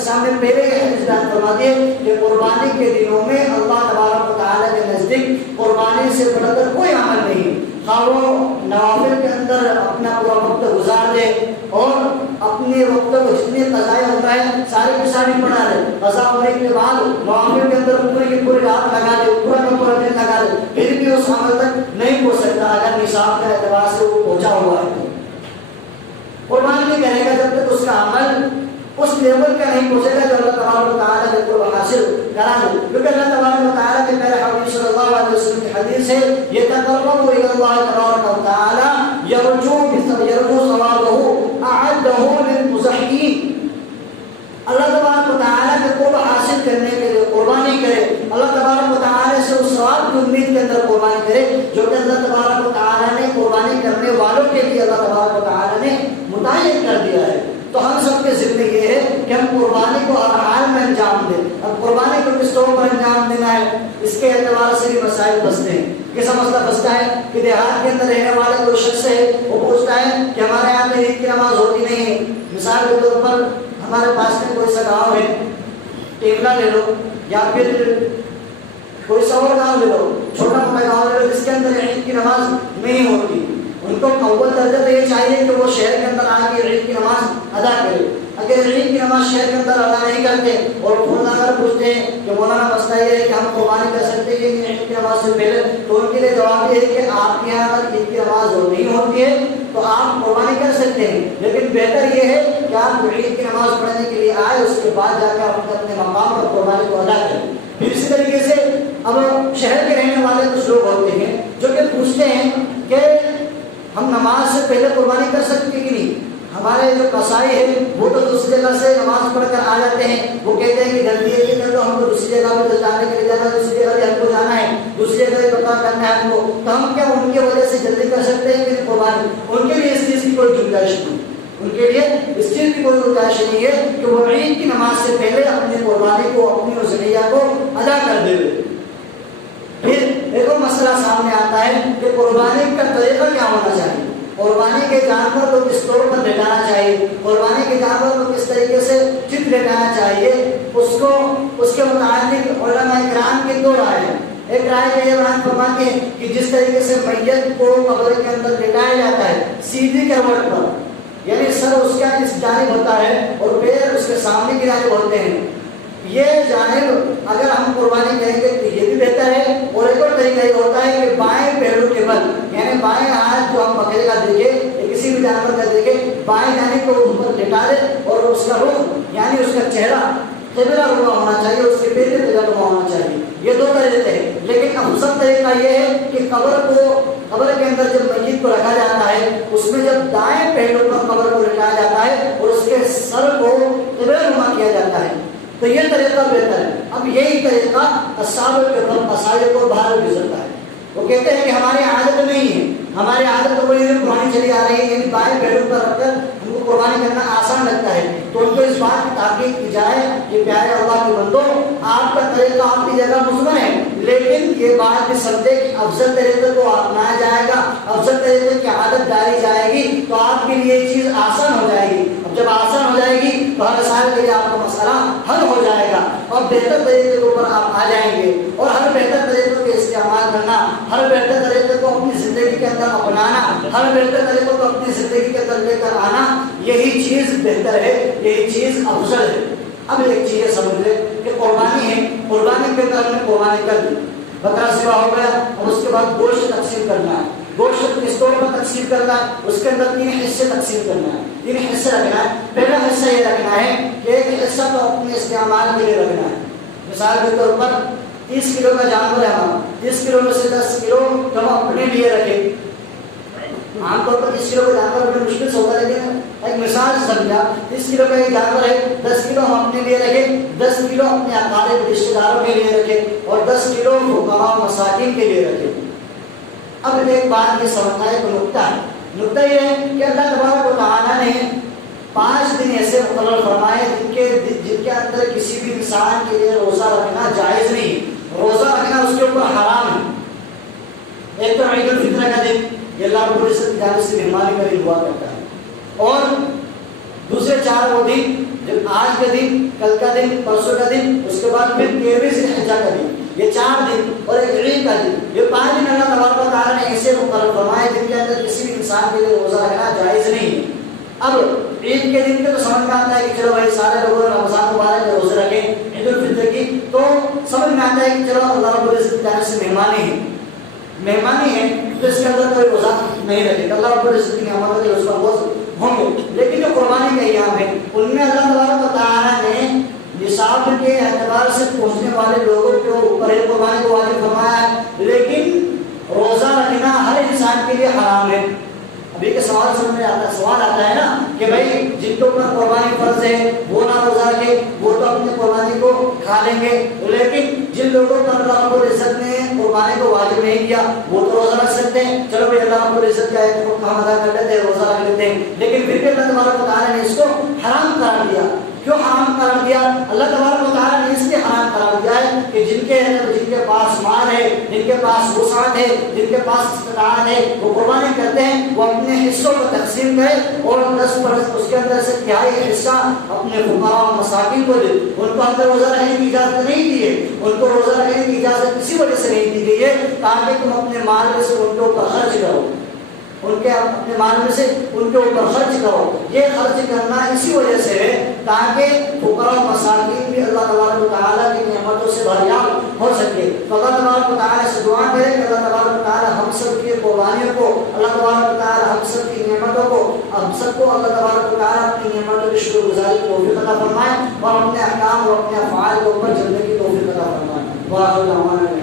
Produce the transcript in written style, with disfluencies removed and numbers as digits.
کے سامنے پہلے یہ حدیث بیان فرما دی کہ قربانی کے دنوں میں اللہ تبارک و تعالیٰ کے نزدیک قربانی سے بڑھ کر کوئی عمل نہیں، خواہ وہ نوافل کے اندر اپنا پورا وقت گزار دے اور اپنے وقت کو جتنی قضائیں ہوتا ہے ساری کی ساری پڑھا دے، قضا ہونے کے بعد نوافل کے اندر پوری کی پوری رات لگا دے، پورا کا پورا دن لگا دے، پھر بھی اس عمل تک نہیں پہنچ سکتا اگر نصاب کے اعتبار سے وہ پہنچا ہوا ہے۔ قربانی نہیں کرے گا جب تک اس کا عمل اس لیول کا نہیں پہنچے گا جو اللہ تبارک و تعالیٰ کے قرب حاصل کرا دے، کیونکہ اللہ تبارک و تعالیٰ کے پیارے حبیب صلی اللہ علیہ وسلم کی حدیث ہے یتقرب الی اللہ تبارک و تعالیٰ یرجو ثوابہ اعدہ للمضحین۔ اللہ تبارک و تعالیٰ کے قرب حاصل کرنے کے لیے قربانی کرے، اللہ تبارک و تعالیٰ سے اس ثواب کی امید کے اندر قربانی کرے جو کہ اللہ تبارک و تعالیٰ نے قربانی کرنے والوں کے لیے اللہ تبارک و تعالیٰ نے متعین کر دیا ہے۔ تو ہم سب کے ذمہ یہ ہے کہ ہم قربانی کو ہر حال میں انجام دیں۔ اب قربانی کو کس طور پر انجام دینا ہے اس کے اعتبار سے بھی مسائل بستے ہیں۔ کیسا مسئلہ بستا ہے کہ دیہات کے اندر رہنے والے کوئی شخص ہے وہ پوچھتا ہے کہ ہمارے یہاں میں عید کی نماز ہوتی نہیں ہے، مثال کے طور پر ہمارے پاس میں کوئی سا گاؤں ہے، ٹیملا لے لو یا پھر کوئی سا اور گاؤں لے لو، چھوٹا موٹا گاؤں لے لو جس کے اندر عید کی نماز نہیں ہوتی، ان کو اول درجہ تو یہ چاہیے کہ وہ شہر کے اندر آ کے عید کی نماز ادا کرے۔ اگر عید کی نماز شہر کے اندر ادا نہیں کرتے اور فون لا کر پوچھتے ہیں کہ مولانا مسئلہ یہ ہے کہ ہم قربانی کر سکتے ہیں کہ عید کی نماز سے پہلے، تو ان کے لیے جواب یہ ہے کہ آپ کے یہاں اگر عید کی نماز نہیں ہوتی ہے تو آپ قربانی کر سکتے ہیں، لیکن بہتر یہ ہے کہ آپ عید کی نماز پڑھنے کے لیے آئے، اس کے بعد جا کے آپ اپنے مقام پر قربانی کو ادا کریں۔ پھر اسی طریقے سے اب شہر کے رہنے والے کچھ لوگ ہوتے ہیں جو کہ پوچھتے ہیں کہ ہم نماز سے پہلے قربانی کر سکتے ہیں کہ نہیں؟ ہمارے جو قصائی ہیں وہ تو دوسری جگہ سے نماز پڑھ کر آ جاتے ہیں، وہ کہتے ہیں کہ جلدی ہے کہ ہم کو دوسری جگہ پہ جانے کے لیے جانا ہے، دوسری جگہ بھی ہم کو جانا ہے، دوسری جگہ بھی پتا کرنا ہے ہم کو، تو ہم کیا ان کی وجہ سے جلدی کر سکتے ہیں کہ قربانی؟ ان کے لیے اس چیز کی کوئی گنجائش نہیں، ان کے لیے اس چیز کی کوئی گنجائش نہیں ہے کہ وہ عید کی نماز سے پہلے اپنی قربانی کو اپنی ضحیہ کو ادا کر دے۔ پھر ایک اور مسئلہ سامنے آتا ہے کہ قربانی کا طریقہ کیا ہونا چاہیے، قربانی کے جانور کو کس طور پر لٹانا چاہیے، قربانی کے جانور کو کس طریقے سے چت لٹانا چاہیے، اس کے متعلق علماء کرام کی دو رائے ہیں۔ ایک رائے یہ بیان فرماتے ہیں کہ جس طریقے سے میت کو قبر کے اندر لٹایا جاتا ہے سیدھی کروٹ پر، یعنی سر اس کا اس جانب ہوتا ہے اور پیر اس کے سامنے کی جانب ہوتے ہیں، یہ جانب اگر ہم قربانی کریں گے تو یہ بھی بہتر ہے۔ اور ایک اور طریقہ یہ ہوتا ہے کہ بائیں پہلو کے بل، یعنی بائیں ہاتھ جو ہم بکرے کا دیکھے یا کسی بھی جانور کا دیکھے بائیں جانب کو اوپر لٹا دے اور اس کا رخ یعنی اس کا چہرہ قبلہ رخ ہونا چاہیے، اس کے پیٹ قبلہ رخ ہونا چاہیے۔ یہ دو طریقے ہیں، لیکن افضل طریقہ یہ ہے کہ قبر کے اندر جب میت کو رکھا جاتا ہے اس میں جب دائیں پہلو پر قبر کو لٹایا جاتا ہے اور اس کے سر کو قبلہ نما کیا جاتا ہے، تو یہ طریقہ بہتر ہے۔ اب یہی طریقہ اصحاب کے مسائل کو باہر گزرتا ہے، وہ کہتے ہیں کہ ہماری عادت نہیں ہے، ہماری عادت تو بڑی پرانی چلی آ رہی ہے، یعنی بائیں پہلو پر رکھ کر ہم کو قربانی کرنا آسان لگتا ہے، تو ان کو اس بات کی تاکید کی جائے کہ پیارے اللہ کے بندو آپ کا طریقہ آپ کی جگہ مثبت ہے، لیکن یہ بات بھی سمجھے کہ افضل طریقے کو اپنایا جائے گا، افضل طریقے کی عادت ڈالی جائے گی تو آپ کے لیے یہ چیز آسان ہو جائے گی۔ اب جب آسان ہو جائے گی تو ہر سال کے لیے آپ کا مسئلہ حل ہو جائے گا اور بہتر طریقے کے اوپر آپ آ جائیں گے، اور ہر بہتر طریقے کے استعمال کرنا، ہر بہتر طریقے کو اپنی زندگی کے اندر اپنانا، ہر بہتر طریقے کو اپنی زندگی کے اندر لے کر آنا، یہی چیز بہتر ہے، یہی چیز افضل ہے۔ اب ایک چیز سمجھ لے کہ قربانی ہے، قربانی کے اندر ہم نے قربانی کر دی، بکرا ذبح ہو گیا، اور اس کے بعد گوشت تقسیم کرنا ہے، گوشت کس طور پر تقسیم کرنا ہے، اس کے اندر 3 حصے تقسیم کرنا ہے، 3 حصے رکھنا ہے۔ پہلا حصہ یہ رکھنا ہے کہ ایک حصہ تو اپنے استعمال کے لیے رکھنا ہے، مثال کے طور پر 30 کلو کا جانور ہے ہمارا، 30 کلو میں سے 10 کلو ہم اپنے لیے رکھیں۔ عام طور پر 30 کلو کا جانور بڑی مشکل سے ہوتا ہے، لیکن ایک مثال سے سمجھا، 30 کلو کا ایک جانور ہے، 10 کلو ہم اپنے لیے رکھیں، 10 کلو اپنے اقارب رشتہ داروں کے لیے رکھیں اور 10 کلو فقراء و مساکین کے لیے رکھیں۔ اب ایک بات یہ سمجھنا ہے، ایک نکتہ ہے، نکتہ یہ ہے کہ اللہ تبارک و تعالیٰ نے 5 دن ایسے مقرر فرمائے جن کے اندر کسی بھی انسان کے لیے روزہ رکھنا جائز نہیں، روزہ رکھنا اس کے اوپر حرام ہے۔ ایک تو عید الفطر کا دن، یہ اللہ رب العزت کی جانب سے مہمانی کا دن ہوا کرتا ہے، اور دوسرے 4 وہ دن جب آج کا دن، کل کا دن، پرسوں کا دن، اس کے بعد پھر 13ویں ذی الحجہ کا دن، یہ 4 دن اور ایک عید کا دن، یہ 5 دن اللہ تبارک و تعالیٰ نے ایسے مقرر فرمائے جن کے اندر کسی بھی انسان کے لیے روزہ رکھنا جائز نہیں ہے۔ اب عید کے دن کے تو سمجھ میں آتا ہے کہ چلو بھائی سارے لوگوں نے رمضان مبارک میں روزے رکھے، عید الفطر کی تو سمجھ میں آتا ہے کہ چلو اللہ رب العزت کی جانب سے مہمانی ہے تو اس کے اندر کوئی روزہ نہیں رکھے گا، اللہ رب العزت کی نعمتوں کے اس پر بہت ہوں گے۔ لیکن جو قربانی کے ایام ہے ان میں اللہ تبارک و تعالیٰ نے نصاب کے اعتبار سے پہنچنے والے لوگوں کے اوپر قربانی کو واجب فرمایا ہے، لیکن روزہ رکھنا ہر انسان کے لیے حرام ہے۔ ابھی کے سوال سمجھ میں آتا ہے، سوال آتا ہے نا کہ بھائی جن کے اوپر قربانی فرض ہے وہ نہ روزہ رکھے، وہ تو اپنی قربانی کو کھا لیں گے، لیکن جن لوگوں پر اللہ رب العزت نے قربانی کو واجب نہیں کیا وہ تو روزہ رکھ سکتے ہیں، چلو بھائی اللہ رب العزت کا ایک حکم ادا کر لیتے ہیں، روزہ رکھ لیتے ہیں، لیکن پھر بھی اللہ تبارک و تعالیٰ نے اس کو حرام قرار دیا۔ کیوں حرام قرار دیا؟ اللہ تبارک و تعالیٰ نے اس لیے حرام قرار دیا ہے کہ جن کے پاس مال ہے، جن کے پاس وسعت ہے، جن کے پاس استطاعت ہے، وہ قربانی کرتے ہیں، وہ اپنے حصوں کو تقسیم کرے اور 10% اس کے اندر سے 1/3 حصہ اپنے فقراء و مساکین کو دے۔ ان کو اندر روزہ رکھنے کی اجازت نہیں دی ہے، ان کو روزہ رکھنے کی اجازت کسی وجہ سے نہیں دی گئی ہے تاکہ تم اپنے مال میں سے ان کے اوپر خرچ کرو، ان کے اپنے مال میں سے ان کے اوپر خرچ کرو۔ یہ خرچ کرنا اسی وجہ سے ہے تاکہ فقراء و مساکین بھی اللہ تبارک و تعالیٰ کی نعمتوں سے بھریاب ہو سکے۔ تو اللہ تبارک و تعالیٰ سے دعا کرے کہ اللہ تبارک و تعالیٰ ہم سب کی قربانیوں کو، اللہ تبارک و تعالیٰ ہم سب کی نعمتوں کو، ہم سب کو اللہ تبارک و تعالیٰ اپنی نعمتوں کی شکر گزاری کی توفیق عطا فرمائے اور اپنے احکام اور اپنے افعال کے اوپر چلنے کی توفیق عطا فرمائے۔ وآخر دعوانا